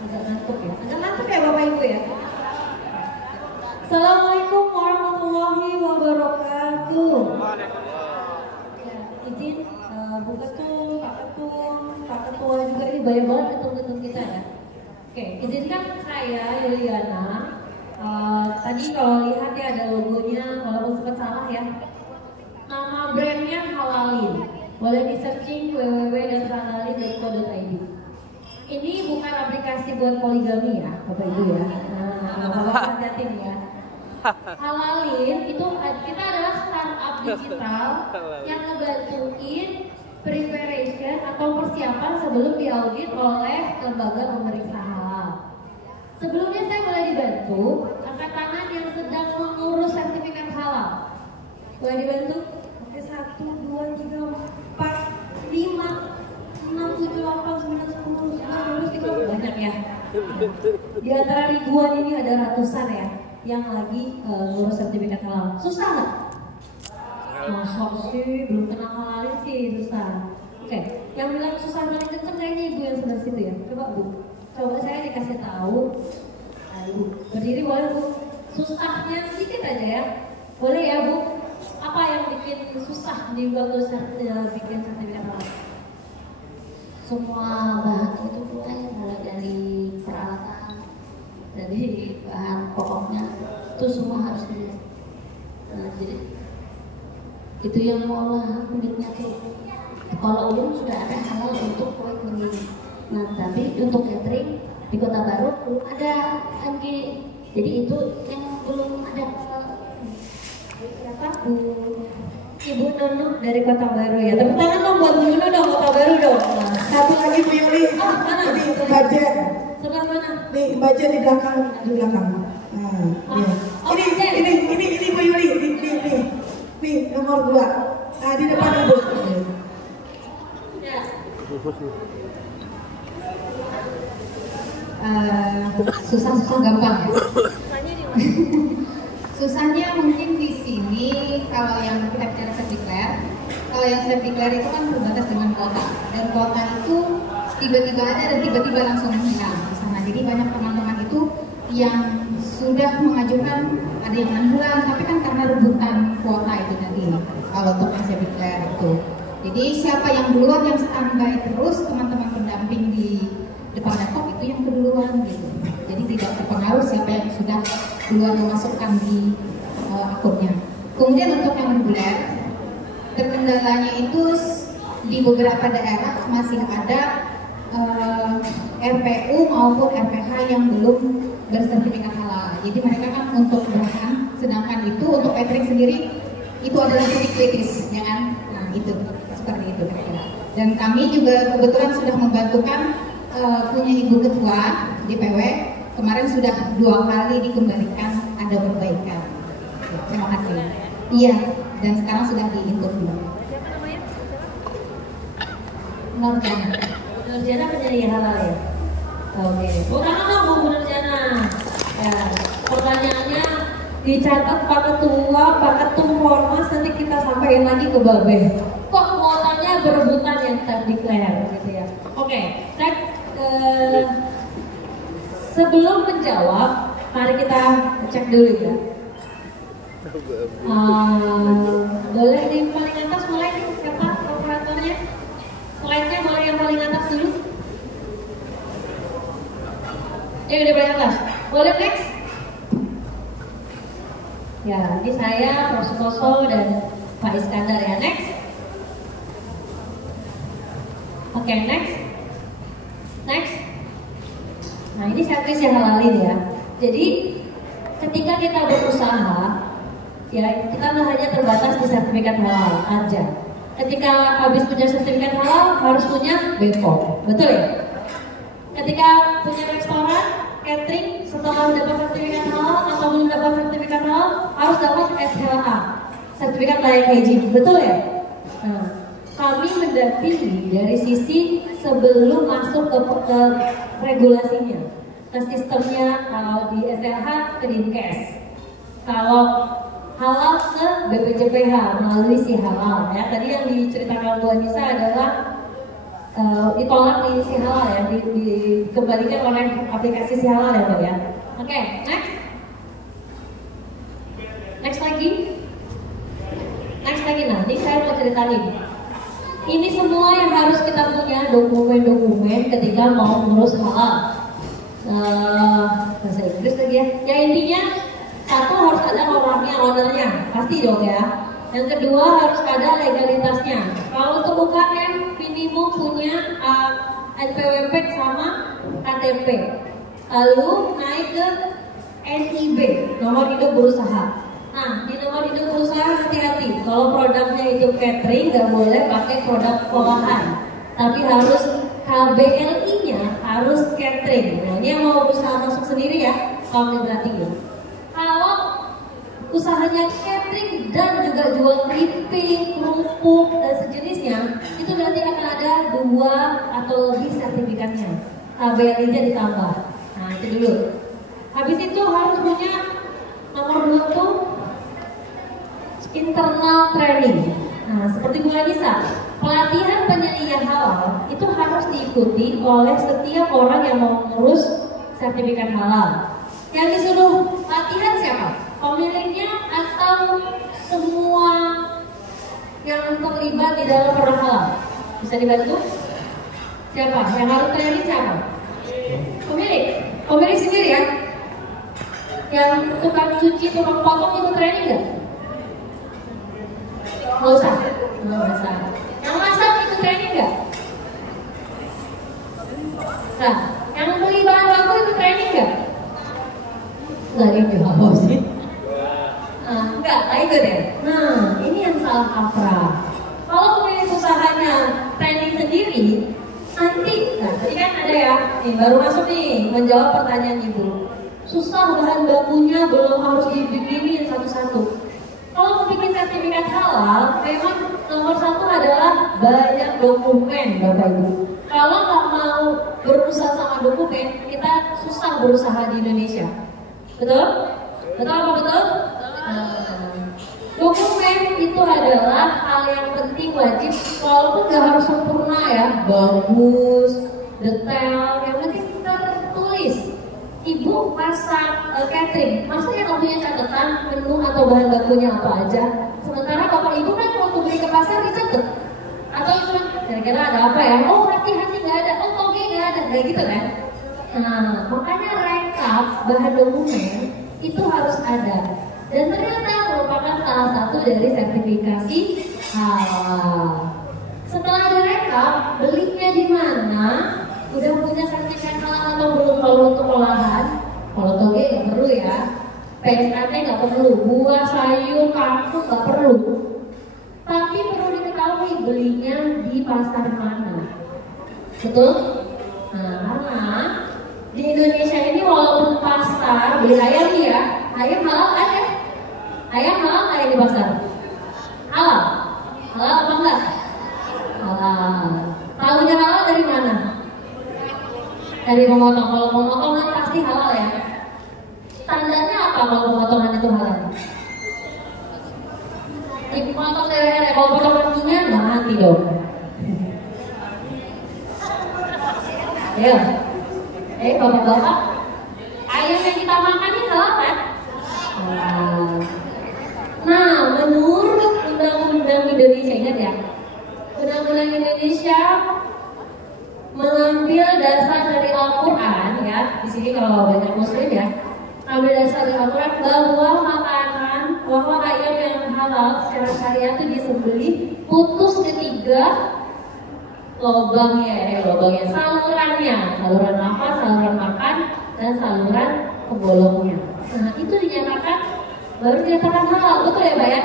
Agak ngantuk ya? Agak ngantuk ya Bapak Ibu ya? Assalamualaikum warahmatullahi wabarakatuh. Ya, izin Bu Ketum, Pak Ketum, Pak Ketua juga, ini banyak banget ketum-ketum kita ya. Oke, izinkan saya Yuliana. Tadi kalau lihat ya ada logonya, walaupun sempat salah ya. Nama brandnya Halalin. Boleh di searching www.halalin.co.id. Ini bukan aplikasi buat poligami ya, Bapak Ibu ya. Nah, Bapak hati-hati nih ya. Halalin itu kita adalah startup digital yang ngebantuin preparation atau persiapan sebelum diaudit oleh lembaga pemeriksa halal. Sebelumnya saya boleh dibantu angkat tangan yang sedang mengurus sertifikat halal. Boleh dibantu? Oke, 1, 2, 3, 4, 5, 6, 7, 8, 9, 10, 11, 12, 13, banyak ya. Di antara ribuan ini ada ratusan ya yang lagi ngurus sertifikat halal. Susah nggak? Masa sih belum kenal halalin sih susah. Oke, yang bilang susah paling kenceng kayaknya ibu yang sebelah situ ya. Coba Bu, coba saya dikasih tahu. Ibu berdiri boleh Bu. Susahnya sedikit aja ya. Boleh ya Bu? Apa yang bikin susah di waktu bikin sertifikat halal? Semua bahan itu mulai dari peralatan, dari bahan pokoknya itu semua harus dilihat. Jadi itu yang mengolah kulitnya tuh. Kalau umum sudah ada halal untuk kue kuning. Nah tapi untuk catering di Kota Baru belum ada lagi. Jadi itu yang belum ada. Siapa Bu? Ibu Nunu dari Kota Baru ya. Tepuk tangan dong buat Bu Nunu dong, Kota Baru dong. Nah, satu lagi Bu Yuli. Oh, mana? Ini budget. Sebelah mana? Nih budget di belakang, di belakang. Nah, iya. Ini Bu Yuli. Nih nomor 2. Nah, di depan Ibu. Ya. Susah-susah gampang. Susahnya mungkin di sini kalau yang kita bicara self declare, kalau yang self declare itu kan terbatas dengan kota, dan kota itu tiba-tiba ada dan tiba-tiba langsung hilang di sana. Jadi banyak teman-teman itu yang sudah mengajukan ada yang 6 bulan, tapi kan karena rebutan kuota itu nanti kalau untuk yang self declare itu. Jadi siapa yang duluan yang standby terus teman-teman pendamping di depan laptop itu yang keduluan gitu. Jadi tidak terpengaruh siapa yang sudah duluan memasukkan di akunnya. Kemudian untuk yang reguler, terkendalanya itu di beberapa daerah masih ada RPU maupun RPH yang belum bersertifikat halal. Jadi mereka kan untuk bahan, sedangkan itu untuk catering sendiri itu adalah titik kritis, ya kan? Nah itu seperti itu kira-kira. Dan kami juga kebetulan sudah membantukan punya Ibu Ketua DPW. Kemarin sudah 2 kali dikembalikan, ada perbaikan. Ya, terima kasih. Iya, dan sekarang sudah diinterview. Nurjana. Nurjana penyanyi halal ya? Oke. Bukan dong Bu Nurjana. Ya, pertanyaannya dicatat Pak Ketua, Pak Ketum Formas, nanti kita sampaikan lagi ke Babe. Kok kuotanya berebutan yang terdeklar gitu ya? Oke, saya sebelum menjawab, mari kita cek dulu ya. Boleh di paling atas mulai siapa operatornya? Slide-nya boleh yang paling atas dulu. Yang di paling atas. Boleh next? Ya, ini saya, Prof. Sutoso dan Pak Iskandar ya. Next. Oke, next. Next. Nah ini servis yang halalin ya. Jadi ketika kita berusaha, ya kita hanya terbatas di sertifikat halal aja. Ketika habis punya sertifikat halal harus punya BPOM, betul ya? Ketika punya restoran, catering setelah dapat sertifikat halal atau belum dapat sertifikat halal harus dapat SLA, sertifikat layak hygiene, betul ya? Nah, kami mendampingi dari sisi sebelum masuk ke regulasinya, ke sistemnya. Kalau di SLH ke Dinkes, kalau halal ke BPJPH melalui si halal ya. Tadi yang diceritakan Bu Anissa adalah ditolak di si halal ya, dikembalikan oleh aplikasi si halal ya Pak ya. Oke, next lagi. Nah, ini saya mau ceritain. Ini semua yang harus kita punya dokumen-dokumen ketika mau ngurus halal. Bahasa Inggris lagi ya. Ya intinya satu harus ada ownernya, pasti dong ya. Yang kedua harus ada legalitasnya. Kalau untuk UKM minimum punya NPWP sama KTP. Lalu naik ke NIB, nomor induk berusaha. Nah, di nomor induk berusaha hati-hati. Kalau produknya itu catering, nggak boleh pakai produk olahan, tapi harus KBLI-nya harus catering. Nah, ini yang mau berusaha masuk sendiri ya, kalau perhatiin. Kalau usahanya catering dan juga jual keripik, kerupuk dan sejenisnya, itu nanti akan ada 2 atau lebih sertifikatnya. KBLI-nya ditambah. Nah, itu dulu. Habis itu harus punya nomor 2 tuh internal training. Nah, seperti Bu Anissa, pelatihan penyediaan halal itu harus diikuti oleh setiap orang yang mau ngurus sertifikat halal. Yang disuruh latihan siapa? Pemiliknya atau semua yang terlibat di dalam produk halal? Bisa dibantu? Siapa? Yang harus training siapa? Pemilik sendiri ya? Yang tukang cuci, tukang potong itu training nggak? Nggak usah. Yang masak itu training nggak? Nah, yang beli bahan baku itu training nggak? Nggak ada yang jawab sih. Enggak, itu deh. Nah, ini yang salah kaprah. Kalau pemilik usahanya training sendiri, nanti, nah tadi kan ada ya, nih baru masuk nih menjawab pertanyaan ibu. Susah bahan bakunya, belum harus dibikinin satu-satu. Kalau mau bikin sertifikat halal, memang nomor 1 adalah banyak dokumen, Bapak Ibu. Kalau nggak mau berusaha sama dokumen, kita susah berusaha di Indonesia. Betul? Betul apa betul? Dokumen itu adalah hal yang penting, wajib, walaupun nggak harus sempurna ya, bagus, detail, yang penting tertulis. Ibu masak catering, masa yang punya catatan menu atau bahan bakunya apa aja? Sementara bapak ibu kan waktu beli ke pasar dicatat, atau cuma kira-kira ada apa ya? Oh hati-hati nggak ada, oh toge nggak ada, kayak gitu kan? Nah makanya rekap bahan dokumen itu harus ada, dan ternyata merupakan salah satu dari sertifikasi halal. Setelah direkap, belinya di mana? Udah punya sertifikat halal atau belum? Kalau untuk olahan, kalau toge nggak perlu ya, PSAT nggak perlu, buah, sayur, kangkung nggak perlu. Tapi perlu diketahui belinya di pasar mana, betul? Nah, karena di Indonesia ini walaupun pasar beli ayam ya, ayam halal ada, ayam halal ada di pasar, halal apa enggak? Halal. Tahunya halal dari mana? Dari pemotong. Kalau pemotongan pasti halal ya. Tandanya apa kalau pemotongan itu halal? Dipotong leher, kalau potongan punya nggak mati dong. Ya, bapak-bapak, ayam yang kita makan ini halal kan? Nah, menurut undang-undang Indonesia, ingat ya, undang-undang Indonesia mengambil dasar dari Al-Quran ya. Di sini kalau banyak muslim ya, ambil dasar dari Al-Quran bahwa ayam yang halal secara syariat itu disembelih putus ketiga lubangnya, saluran nafas, saluran makan, dan saluran pembolongnya. Nah itu dinyatakan, baru dinyatakan halal, betul ya Mbak ya?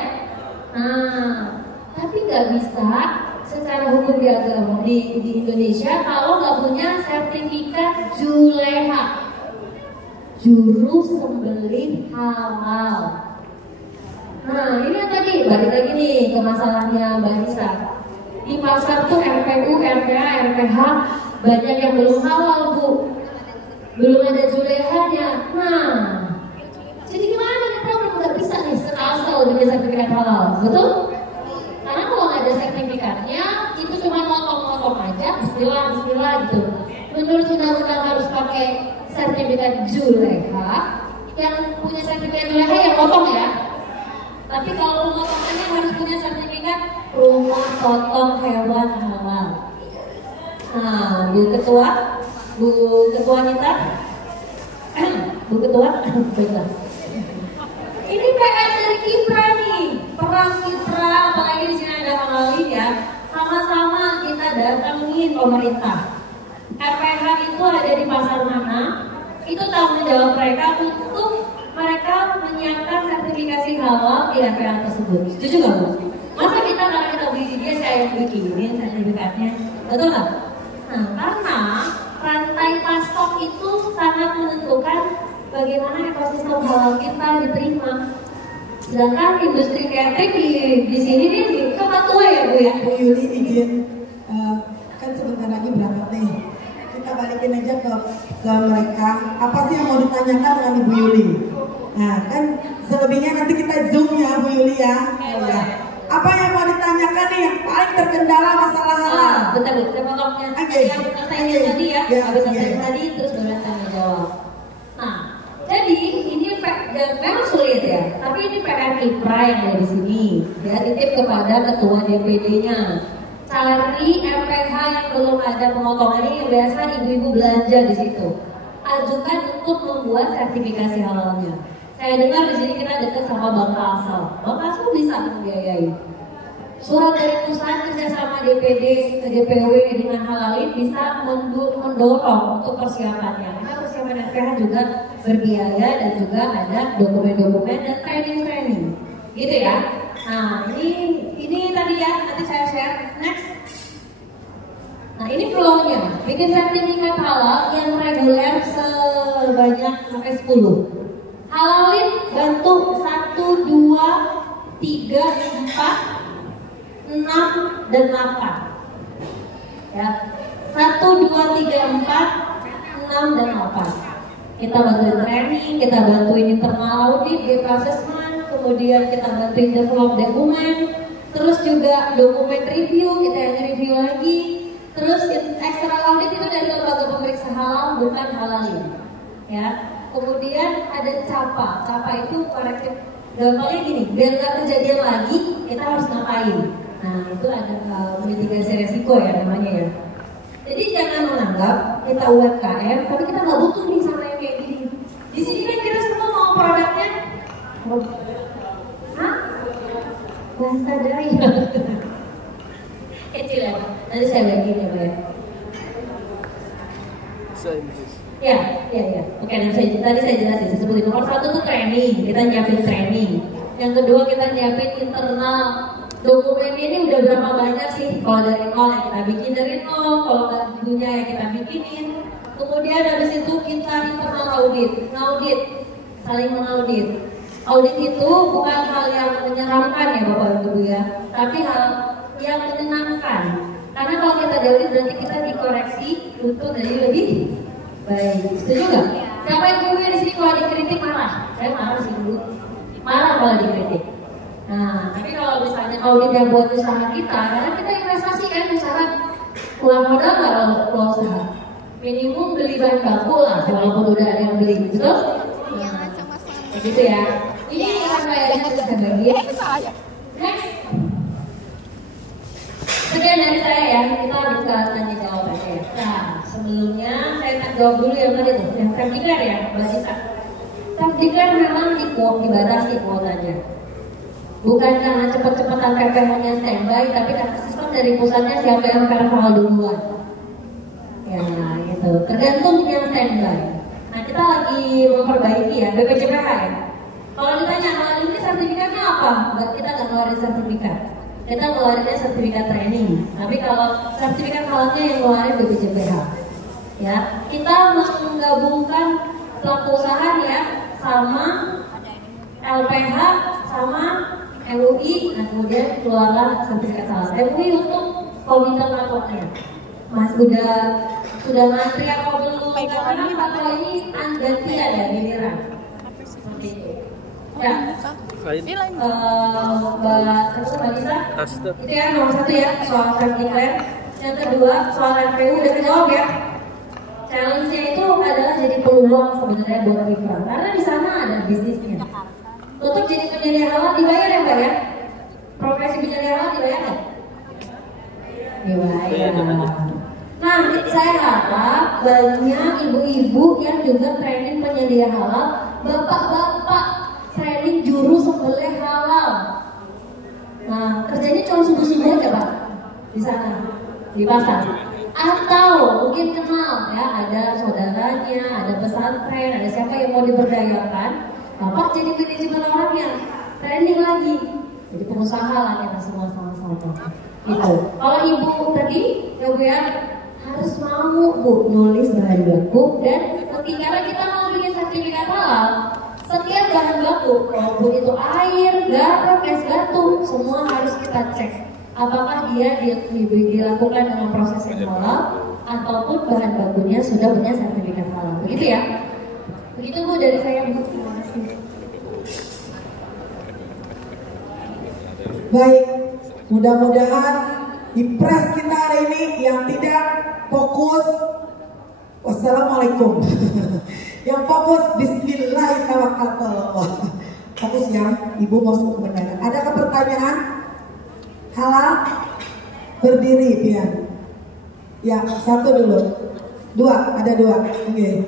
Nah, tapi nggak bisa secara hukum di agama di Indonesia kalau nggak punya sertifikat juleha, juru sembelih halal. Nah ini yang tadi, balik lagi nih ke masalahnya Mbak Nisa. Di pasar tuh RPU, RPA, RPH banyak yang belum halal Bu, belum ada julehanya. Nah jadi gimana kita nggak bisa nih asal bikin sertifikat halal, betul? Karena kalau nggak ada sertifikatnya, itu cuma motong-motong aja, Bismillah gitu. Menurut undang-undang harus pakai sertifikat Juleha. Yang punya sertifikat Juleha yang potong ya. Tapi kalau pemotongannya harus punya sertifikat rumah potong hewan halal. Nah, Bu Ketua Nita, Bu Ketua, benar. Ini PR dari Kipra nih, perang Kipra, apalagi di sini ada Halalin ya. Sama-sama kita datangin pemerintah. RPH itu ada di pasar mana? Itu tanggung jawab mereka untuk mereka menyiapkan sertifikasi halal di RPH tersebut. Setuju nggak Bu? Masa kita kalau kita beli di dia saya yang bikinin sertifikatnya, betul nggak? Nah, karena rantai pasok itu sangat menentukan bagaimana ekosistem halal kita diterima. Sedangkan industri catering di sini nih ketua ya Bu ya. Bu Yuli izin, kan sebentar lagi berangkat nih. Kita balikin aja ke mereka. Apa sih yang mau ditanyakan dengan Ibu Yuli? Nah, kan selebihnya nanti kita zoom ya Bu Yuli ya. Ya. Apa yang mau ditanyakan nih yang paling terkendala masalah halal? Bentar Bu, saya potongnya. Yang selesai tadi ya, habis selesai tadi terus baru tanya jawab. Nah, jadi ini memang sulit ya, tapi ini PR Kipra yang ada di sini. Ya, titip kepada ketua DPD-nya. Cari RPH yang belum ada pemotongannya yang biasa ibu-ibu belanja di situ. Ajukan untuk membuat sertifikasi halalnya. Saya dengar di sini kita dekat sama Bang Kasal. Bang Kasal bisa membiayai. Surat dari pusat kerjasama DPD ke DPW dengan Halalin bisa mendorong untuk persiapannya. Karena persiapan RPH juga berbiaya dan juga ada dokumen-dokumen dan training-training, gitu ya. Nah ini tadi ya, nanti saya share. Next. Nah ini flow-nya, bikin sertifikat halal yang reguler sebanyak sampai 10. Halalin bantu 1, 2, 3, 4, 6 dan 8 ya. 1, 2, 3, 4, 6 dan 8. Kita bantuin training, kita bantuin internal audit, gap assessment, kemudian kita bantuin develop dokumen, terus juga dokumen review, kita yang review lagi, terus external audit itu dari lembaga pemeriksa halal bukan Halalin ya. Kemudian ada CAPA itu korektif. Gampangnya gini, biar nggak kejadian lagi, kita harus ngapain? Nah itu ada mitigasi resiko ya namanya ya. Jadi jangan menganggap kita UMKM, tapi kita nggak butuh nih sama yang kayak gini. Di sini kan kita semua mau produknya, bahasa dari kecil ya. Nanti saya bagiin ya Pak ya. Ya. Oke, tadi saya jelasin. Saya sebutin nomor 1 tuh training, kita nyiapin training. Yang kedua kita nyiapin internal. Dokumennya ini udah berapa banyak sih? Kalau dari nol ya kita bikin dari nol. Kalau nggak punya ya kita bikinin. Kemudian habis itu kita internal audit, saling mengaudit. Audit itu bukan hal yang menyeramkan ya Bapak Ibu ya, tapi hal yang menyenangkan. Karena kalau kita audit berarti kita dikoreksi untuk jadi lebih baik. Setuju nggak? Siapa yang dulu di sini kalau dikritik marah? Saya marah sih dulu. Marah kalau dikritik. Nah, tapi kalau misalnya audit yang buat usaha kita, karena kita investasi kan usaha, keluar modal nggak kalau usaha? Minimum beli bahan baku lah, walaupun udah ada yang beli, betul? Nah, gitu ya. Ini apa yang kita bagi? Next. Sekian dari saya ya, kita buka tanya jawab aja ya. Nah, sebelumnya saya jawab dulu yang tadi tuh, yang self declare ya, Mbak Sisa. Self declare memang dibatasi kuotanya. Bukan karena cepet-cepetan PPH-nya standby, tapi karena sistem dari pusatnya siapa yang verifal duluan. Ya, gitu. Tergantung yang standby. Nah, kita lagi memperbaiki ya, BPJPH ya. Kalau ditanya, hal ini sertifikatnya apa? Kita nggak ngeluarin sertifikat. Kita ngeluarinnya sertifikat training. Tapi kalau sertifikat halalnya yang ngeluarin BPJPH. Ya, kita menggabungkan pelaku usaha ya sama LPH sama MUI, nah kemudian keluarlah sertifikat halal. MUI untuk komunitas narkoba. Mas sudah ngantri apa belum? Karena fatwa ini gantian ya giliran. Seperti itu. Ya. Mbak Lisa, itu ya nomor 1 ya soal self declare. Yang kedua soal RPU udah kejawab ya. Challenge-nya itu adalah jadi peluang sebenarnya buat Kipra karena di sana ada bisnisnya. Untuk jadi penyedia halal dibayar ya Mbak ya? Profesi penyedia halal dibayar nggak? Dibayar. Nah, saya harap banyak ibu-ibu yang juga training penyedia halal, bapak-bapak training juru sembelih halal. Nah, kerjanya cuma subuh-subuh aja Pak di sana, di pasar. Atau mungkin kenal ya, ada saudaranya, ada pesantren, ada siapa yang mau diberdayakan, bapak jadi manajemen orangnya, training lagi, jadi pengusaha lah kita semua sama-sama. Gitu. Kalau ibu tadi, ya Bu ya, harus mau Bu nulis bahan baku dan ketika kita mau bikin sertifikat halal, setiap bahan baku, walaupun itu air, garam, es batu, semua harus kita cek. Apakah dia dilakukan dengan proses yang halal ataupun bahan bakunya sudah punya sertifikat halal, begitu ya? Begitu Bu dari saya Bu. Terima kasih. Baik, mudah-mudahan di press kita hari ini yang tidak fokus wassalamualaikum yang fokus bismillahirrahmanirrahim. Fokus ya, Ibu mau masuk ke bendera. Adakah pertanyaan? Halal? Berdiri pian. Ya, satu dulu. Dua, ada dua. Oke.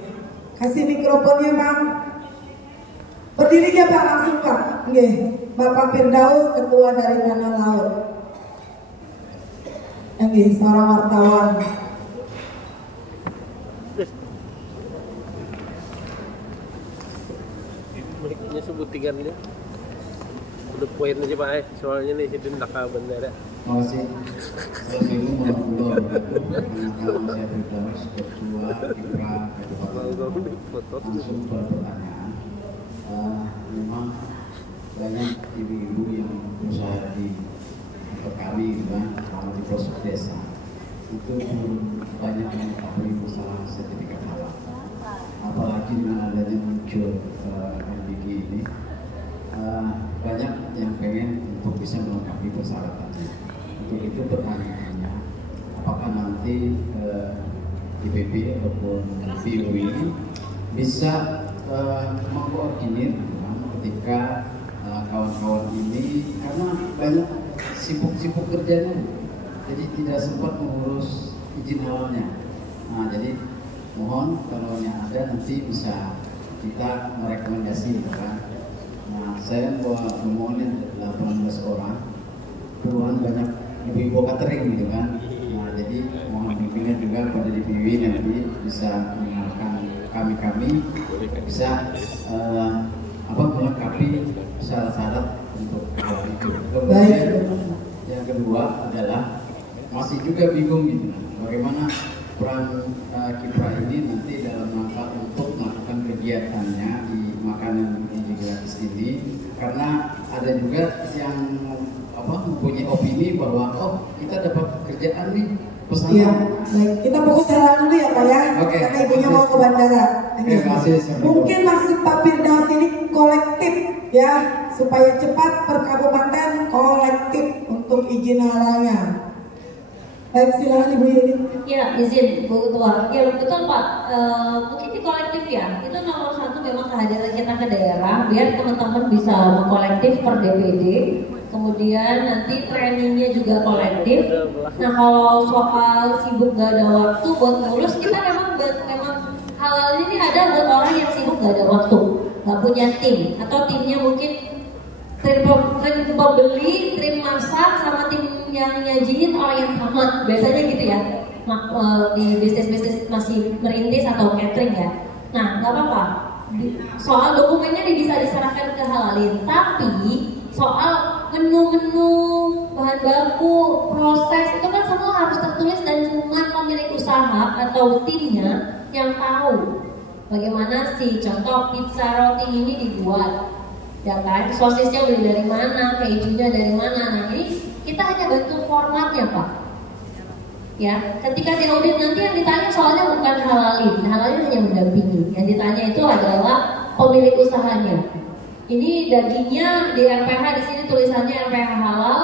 Kasih mikrofonnya Bang. Berdiri ya Pak, langsung Pak. Oke. Bapak Firdaus, Ketua dari Tanah Laut. Oke, seorang wartawan. Mic-nya sebutikan dia. Udah poin aja Pak, soalnya nih hidden daka bendera. Terima kasih. Assalamualaikum warahmatullahi wabarakatuh. Nama saya Firdaus, Ketua Kipra Kabupaten. Langsung pertanyaan. Memang banyak ibu-ibu yang berusaha di atau kami juga kalau di pelosok desa itu banyak mengetahui masalah sertifikat halal. Apalagi dengan adanya muncul MBG ini, banyak yang pengen untuk bisa melengkapi persyaratannya. Untuk itu pertanyaannya, apakah nanti IPB ataupun BIU ini bisa mengkoordinir ketika kawan-kawan ini, karena banyak sibuk-sibuk kerjanya, jadi tidak sempat mengurus izin halalnya. Nah, jadi mohon kalau yang ada nanti bisa kita merekomendasi kan. Nah, saya memohon 18 orang, puluhan banyak ibu-ibu catering gitu kan. Nah, jadi mohon bimbingan juga pada DPW nanti bisa mengenalkan kami bisa melengkapi syarat-syarat untuk hal itu. Kemudian yang kedua adalah masih juga bingung gitu, bagaimana peran Kipra ini nanti dalam rangka untuk melakukan kegiatannya di makanan gizi gratis ini, karena ada juga yang mempunyai opini bahwa kita dapat pekerjaan nih pesanan. Iya, baik. Kita fokus jalan dulu ya Pak ya. Oke. Karena ibunya mau ke bandara. Terima kasih. Mungkin maksud Pak Firdaus ini kolektif ya, supaya cepat per kabupaten kolektif untuk izin halalnya. Baik, silakan Ibu Yuni. Ya, izin Bu Ketua. Ya betul Pak. Mungkin di kolektif ya. Itu nomor satu memang kehadiran kita ke daerah biar teman-teman bisa mengkolektif per DPD. Kemudian nanti trainingnya juga kolektif. Nah kalau soal sibuk gak ada waktu buat ngurus, kita memang halal ini ada buat orang yang sibuk gak ada waktu, gak punya tim, atau timnya mungkin tim pembeli, tim masak, sama tim yang nyajiin orang yang sama. Biasanya gitu ya di bisnis-bisnis masih merintis atau catering ya. Nah gak apa-apa, soal dokumennya bisa diserahkan ke halalin, tapi soal menu-menu, bahan baku, proses itu kan semua harus tertulis dan cuma pemilik usaha atau timnya yang tahu bagaimana sih contoh pizza roti ini dibuat, ya kan? Sosisnya beli dari mana, kejunya dari mana. Nah ini kita hanya bantu formatnya Pak. Ya, ketika diaudit nanti yang ditanya soalnya bukan halalin hanya mendampingi. Yang ditanya itu adalah pemilik usahanya. Ini dagingnya di RPH, di sini tulisannya RPH halal,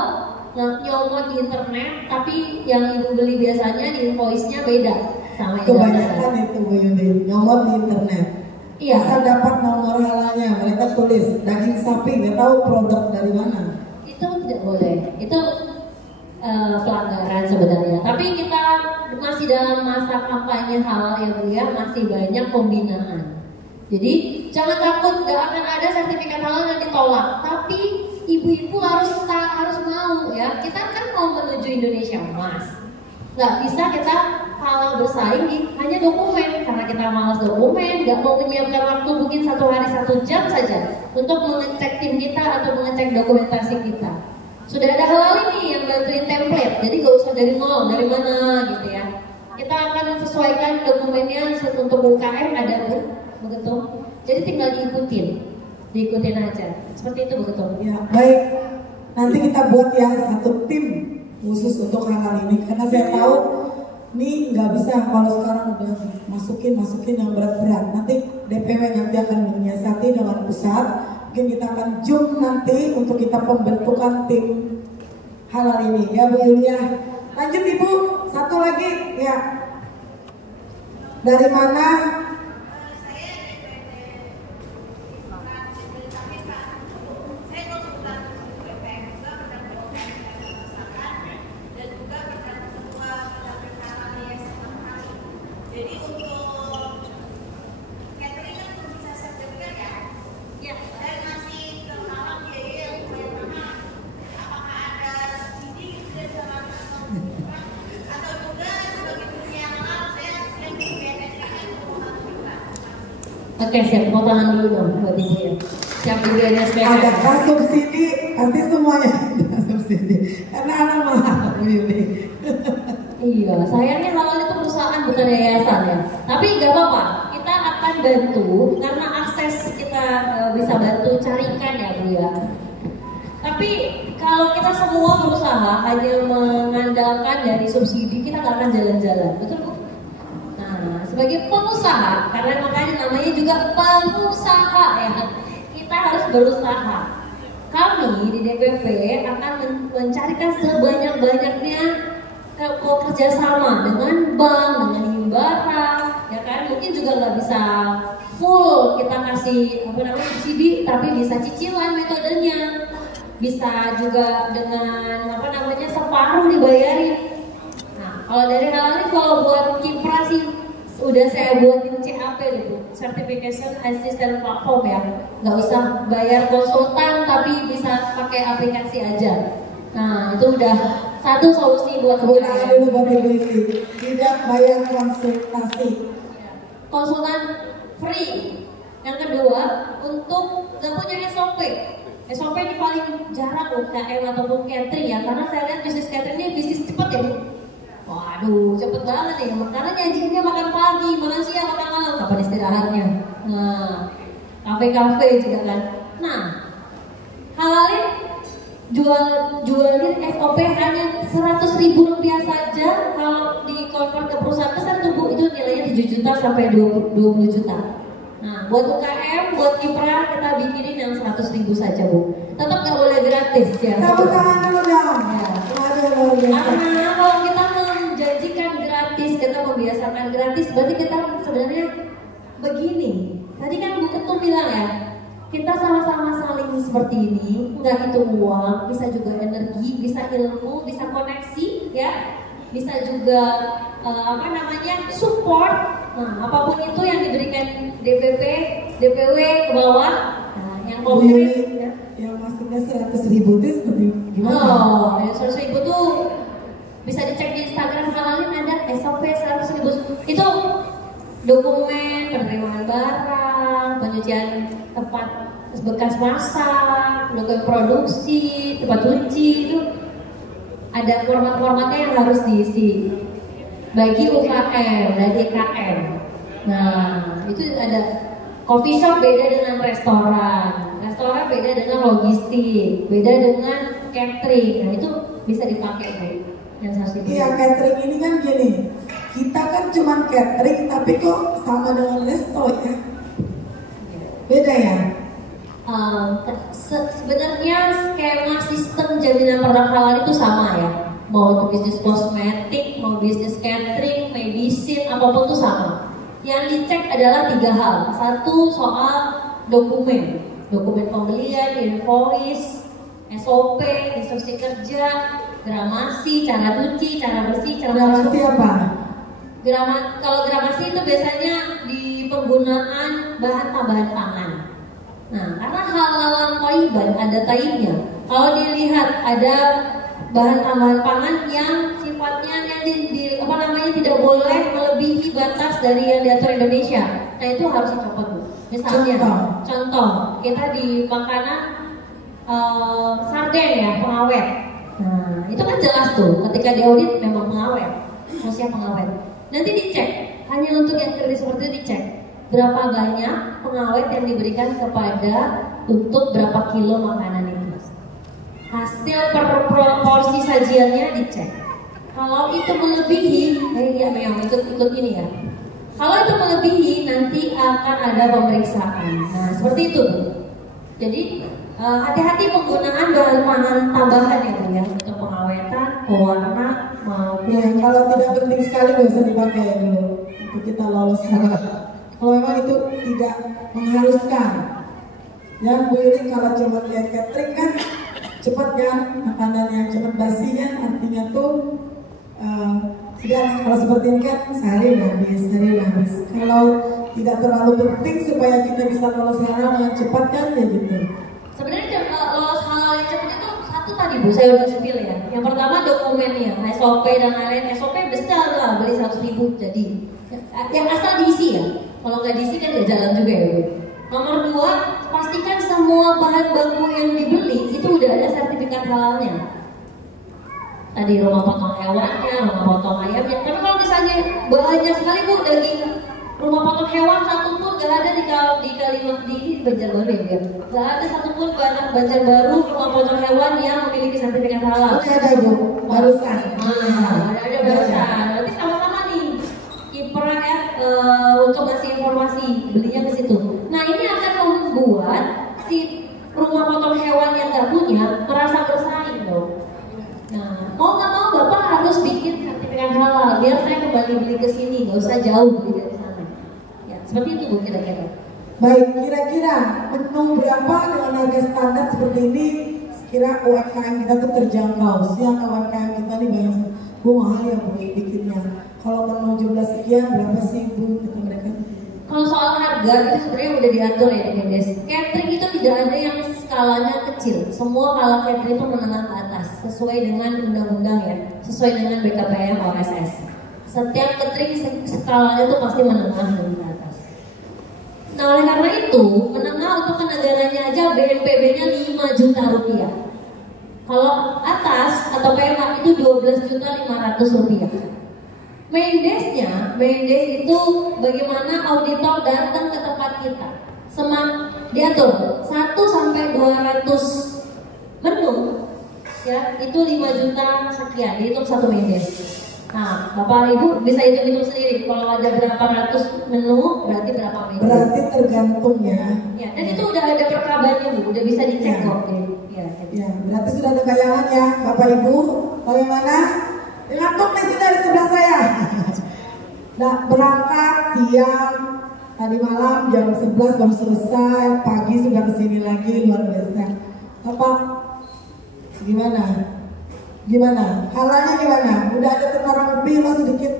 nyomot di internet, tapi yang ibu beli biasanya di invoice-nya beda sama yang Kebanyakan itu Bu Yuli, nyomot di internet. Iya. Asal dapat nomor halalnya, mereka tulis daging sapi, nggak tahu produk dari mana. Itu tidak boleh. Itu pelanggaran sebenarnya. Tapi kita masih dalam masa kampanye halal ya Bu ya, masih banyak pembinaan. Jadi jangan takut, nggak akan ada sertifikat halal yang ditolak. Tapi ibu-ibu harus mau ya. Kita kan mau menuju Indonesia emas. Nggak bisa kita halal bersaing di hanya dokumen, karena kita malas dokumen, nggak mau menyiapkan waktu mungkin 1 hari 1 jam saja untuk mengecek tim kita atau mengecek dokumentasi kita. Sudah ada halal ini yang bantuin template, jadi nggak usah dari nol, dari mana gitu ya. Kita akan sesuaikan dokumennya untuk UKM ada begitu. Jadi tinggal diikutin aja. Seperti itu begitu. Ya baik, nanti kita buat ya satu tim khusus untuk halal ini, karena saya tahu ini nggak bisa kalau sekarang udah masukin yang berat-berat. Nanti DPW nanti akan menyiasati dengan pusat. Mungkin kita akan zoom nanti untuk kita pembentukan tim halal ini ya Bu Yulia. Lanjut Ibu, satu lagi ya. Dari mana? Oke, siap, mau tangan dulu dong buat ibu ya. Siap ibu ya, Adakah subsidi? Pasti semuanya ada subsidi. Karena anak mahal Bu Yuli. Iya, sayangnya halal itu perusahaan bukan yayasan ya. Tapi nggak apa-apa, kita akan bantu karena akses kita bisa bantu carikan ya Bu ya. Tapi kalau kita semua berusaha hanya mengandalkan dari subsidi, kita nggak akan jalan-jalan, betul Bu? Nah, sebagai pengusaha, karena makanya namanya juga pengusaha ya, kita harus berusaha. Kami di DPP akan mencarikan sebanyak-banyaknya kerjasama dengan bank, dengan himbara, ya kan? Mungkin juga nggak bisa full kita kasih subsidi, tapi bisa cicilan metodenya, bisa juga dengan separuh dibayarin. Nah, kalau dari hal ini kalau buat Kipra sih udah saya buatin CAP dulu, Certification Assistant Platform ya, nggak usah bayar konsultan tapi bisa pakai aplikasi aja. Nah itu udah satu solusi buat Kegunaan dulu buat Ibu Yuli, tidak bayar konsultasi. Konsultan free. Yang kedua, untuk nggak punya SOP. SOP ini paling jarang UKM ataupun catering ya, karena saya lihat bisnis catering ini bisnis cepet ya. Waduh, cepet banget ya. Karena nyajinya makan pagi, makan siang, makan malam, kapan istirahatnya. Nah, kafe-kafe juga kan. Nah, halalin jualin SOP hanya 100.000 rupiah saja. Kalau di convert ke perusahaan besar tuh Bu, itu nilainya 7 juta sampai 20 juta. Nah, buat UKM, buat Kipra kita bikinin yang 100.000 saja Bu. Tetap nggak boleh gratis ya. Tepuk tangan dulu dong. Ya. Waduh, luar biasa. Karena kalau kita menjanjikan gratis, kita membiasakan gratis, berarti kita sebenarnya begini. Tadi kan Bu Ketum bilang ya, kita sama-sama saling seperti ini, nggak itu uang, bisa juga energi, bisa ilmu, bisa koneksi, ya, bisa juga support. Nah, apapun itu yang diberikan DPP, DPW ke bawah, nah, yang konkret, ya. Yang maksudnya 100.000 itu seperti gimana? Oh, 100.000 tuh bisa dicek di Instagram halalin ada SOP 100.000. Itu dokumen penerimaan barang, pencucian tempat bekas masak, dokumen produksi, tempat cuci, itu ada format-formatnya yang harus diisi bagi UKM dan DKM. Nah, itu ada coffee shop beda dengan restoran, restoran beda dengan logistik, beda dengan catering. Nah, itu bisa dipakai nih. Iya, catering ini kan gini, kita kan cuma catering tapi kok sama dengan resto ya? Beda ya? Sebenarnya skema sistem jaminan produk halal itu sama ya. Mau itu bisnis kosmetik, mau bisnis catering, medicine, apapun itu sama. Yang dicek adalah 3 hal. Satu, soal dokumen pembelian, invoice, SOP, instruksi kerja, gramasi, cara cuci, cara bersih, cara Gramasi apa? Kalau gramasi itu biasanya di penggunaan bahan tambahan pangan. Nah, karena halalan thayyiban ada taibnya. Kalau dilihat ada bahan tambahan pangan yang sifatnya tidak boleh melebihi batas dari yang diatur Indonesia. Nah, itu harus dicopot, Bu. Misalnya, contoh kita di makanan sarden ya, pengawet. Nah, itu kan jelas tuh, ketika diaudit memang pengawet, maksudnya pengawet. Nanti dicek, hanya untuk yang kritis seperti itu dicek berapa banyak pengawet yang diberikan kepada untuk berapa kilo makanan itu. Hasil per porsi sajiannya dicek. Kalau itu melebihi, memang ikut ini ya. Kalau itu melebihi, nanti akan ada pemeriksaan. Nah, seperti itu. Jadi hati-hati penggunaan bahan pangan tambahan ya, Bu ya, untuk pengawetan, pewarna maupun. Ya, kalau tidak penting sekali nggak usah dipakai dulu untuk kita lolos halal. Kalau memang itu tidak mengharuskan. Ya, Bu ini kalau cuma kayak catering kan cepat kan, makanan yang cepat basi kan, artinya tuh tidak. Kalau seperti ini kan sehari udah habis. Kalau tidak terlalu penting supaya kita bisa lolos halal yang cepat kan ya gitu. Sebenarnya lolos halal yang cepat itu satu tadi, Bu, saya udah spill ya. Yang pertama dokumennya, SOP dan lain-lain. SOP besar lah, beli 100.000 jadi. Yang asal diisi ya. Kalau nggak diisi kan nggak jalan juga ya, Bu. Nomor 2, pastikan semua bahan baku yang dibeli itu udah ada sertifikat halalnya. Tadi rumah potong hewannya, rumah potong ayamnya. Tapi kalau misalnya banyak sekali, Bu, daging rumah potong hewan satu pun gak ada di Kalimantan, di Banjarbaru ya, gak ada satu pun Banjarbaru rumah potong hewan yang memiliki sertifikat halal. Oke, ada, Bu, barusan. Ada barusan. Nanti sama-sama nih kiprah ya untuk ngasih informasi belinya ke situ. Nah, ini akan membuat si rumah potong hewan yang gak punya merasa bersaing dong. Nah, mau nggak mau Bapak harus bikin sertifikat halal biar saya kembali beli ke sini, nggak usah jauh beli dari sana. Ya, seperti itu, Bu, kira-kira. Baik, kira-kira menu berapa dengan harga standar seperti ini? Sekira UMKM kita tuh terjangkau. Siapa UMKM kita nih banyak, Bu, mahal ya Bu bikinnya. Kalau menu jumlah sekian berapa sih, Bu, kata mereka? Kalau soal harga itu sebenarnya udah diatur ya di Mendes. Catering itu tidak ada yang skalanya kecil. Semua kalau catering itu menengah ke atas sesuai dengan undang-undang ya, sesuai dengan BKPM OSS. Setiap catering skalanya itu pasti menengah dan ke atas. Nah, oleh karena itu menengah untuk negaranya aja BNPB-nya 5 juta rupiah. Kalau atas atau PMA itu 12.500.000 rupiah. Mendes itu bagaimana auditor datang ke tempat kita. Diatur 1 sampai 200 menu ya, itu 5 juta sekian, dihitung satu Mendes. Nah, Bapak Ibu bisa hitung sendiri. Kalau ada berapa ratus menu berarti berapa Mendes. Berarti tergantung ya. Ya, dan itu udah ada perkabarnya, Bu, udah bisa dicek kok. Ya, berarti sudah ada bayangan ya, Bapak Ibu. Bagaimana? Ngantuk nih sudah di sebelah saya. Nah, berangkat siang, tadi malam jam 11 baru selesai, pagi sudah kesini lagi, luar biasa. Bapak, gimana? Halalnya gimana? Udah ada terlarang lebih loh sedikit?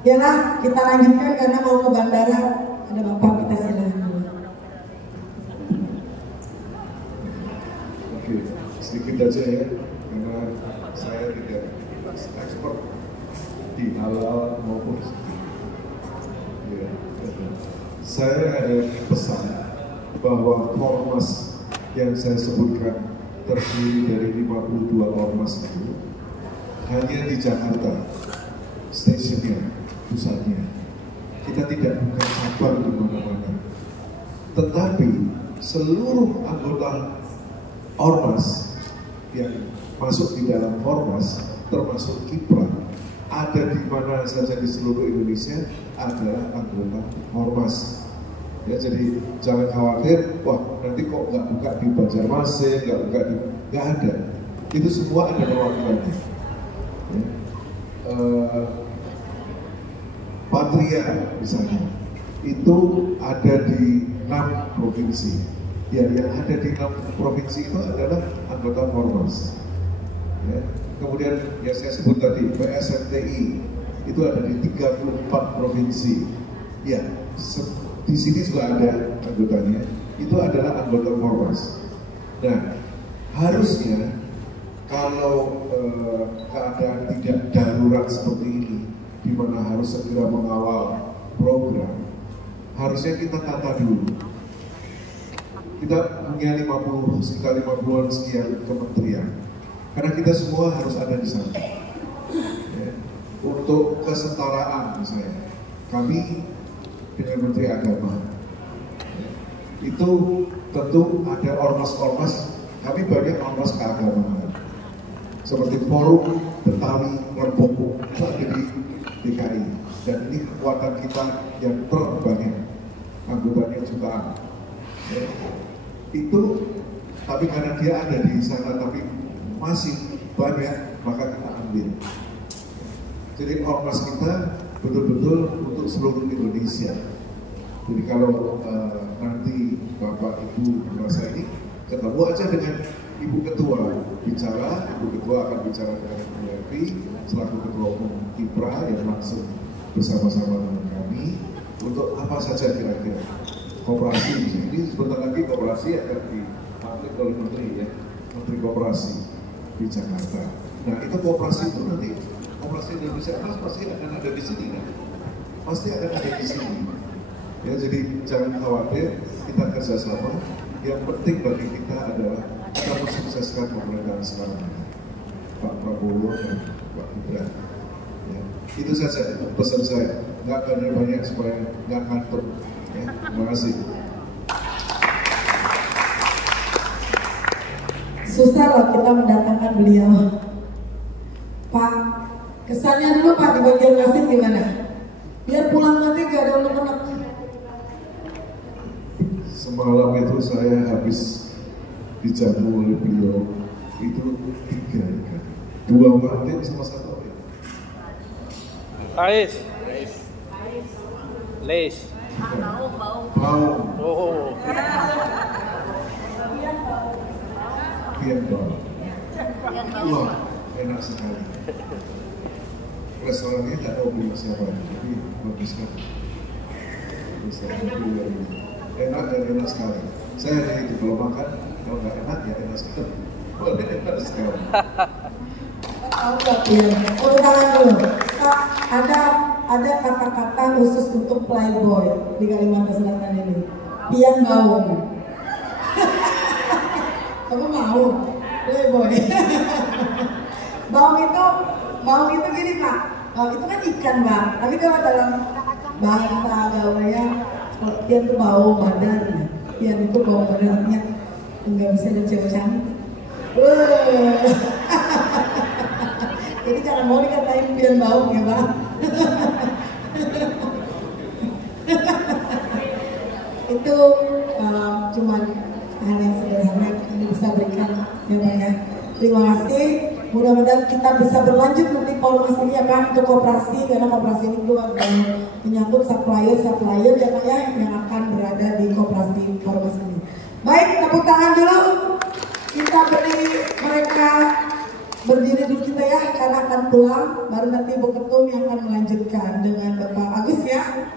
Ya lah, kita lanjutkan karena mau ke bandara. Ada Bapak, kita silakan. Oke, sedikit aja ya, karena saya tidak ekspor di halal maupun ya. Saya ada pesan bahwa ormas yang saya sebutkan terdiri dari 52 ormas itu hanya di Jakarta stasiunnya, pusatnya. Kita tidak buka cabang di mana-mana, tetapi seluruh anggota ormas yang masuk di dalam ormas termasuk kiprah ada di mana saja di seluruh Indonesia adalah anggota ormas. Ya, jadi jangan khawatir, wah nanti kok nggak buka di Banjarmasin, nggak ada. Itu semua ada perwakilannya. Ya. Patria misalnya, itu ada di 6 provinsi. Ya, yang ada di 6 provinsi itu adalah anggota Formas. Ya. Kemudian yang saya sebut tadi, PSMTI, itu ada di 34 provinsi. Ya, di sini juga ada anggotanya, itu adalah anggota Formas. Nah, harusnya kalau keadaan tidak darurat seperti ini, di mana harus segera mengawal program, harusnya kita tata dulu. Kita punya 50-an sekian kementerian, karena kita semua harus ada di sana. Ya. Untuk kesetaraan misalnya, kami dengan Menteri Agama, ya, itu tentu ada ormas-ormas, kami banyak ormas keagamaan, seperti Forum Betawi Rempoko, itu ada di DKI, dan ini kekuatan kita yang terbanyak, anggotanya jutaan. Ya. Itu, tapi karena dia ada di sana, tapi masih banyak, maka kita ambil. Jadi ormas kita betul-betul untuk seluruh Indonesia. Jadi kalau nanti Bapak Ibu merasa ini, ketemu aja dengan Ibu Ketua, Ibu Ketua akan bicara dengan Ibu Evi selaku Ketua Umum Kipra yang langsung bersama-sama dengan kami untuk apa saja kira-kira koperasi. Ini sebentar lagi koperasi akan diambil oleh Menteri, ya, Menteri Koperasi di Jakarta. Nah, itu koperasi itu nanti koperasi Indonesia Emas pasti akan ada di sini, kan? Pasti akan ada di sini. Ya, jadi jangan khawatir, kita kerjasama. Yang penting bagi kita adalah kita mensukseskan pemerintahan sekarang, Pak Prabowo dan Pak Gibran. Ya, itu saja pesan saya. Nggak banyak supaya nggak ngantuk. Ya, terima kasih. Susah loh kita mendatangkan beliau. Pak, kesannya dulu Pak di Banjarmasin gimana? Biar pulang nanti gak ada unek-unek. Semalam itu saya habis dijamu oleh beliau itu 3 ikan, 2 martin sama 1 ya. Ais. Les. Bau. Oh. Pian bau. Wah, enak sekali. Restorannya tidak tahu punya siapa, tapi bagus kan. Enak dan enak sekali. Saya hanya itu, kalau makan, kalau nggak enak ya enak sekali. Kalau enak sekali. Tahu nggak Pian? Tangan dulu. Pak, ada kata-kata khusus untuk playboy di Kalimantan Selatan ini. Pian Baung. Kamu mau playboy? Baung itu gini Pak. Itu kan ikan Pak. Tapi kalau dalam bahasa gaulnya, Pian itu bau badan. Pian itu bau badannya nggak bisa ada cewek cantik. Jadi jangan mau dikatain Pian Baung ya Pak. Itu cuman hal yang sederhana yang bisa berikan ya Pak ya. Terima kasih. Mudah-mudahan kita bisa berlanjut nanti Formas ini ya Pak untuk koperasi, karena koperasi ini juga menyangkut supplier ya Pak ya yang akan berada di koperasi Formas ini. Baik, tepuk tangan dulu. Kita beri mereka berdiri dulu kita ya, karena akan pulang. Baru nanti Bu Ketum yang akan melanjutkan dengan Bapak Agus ya.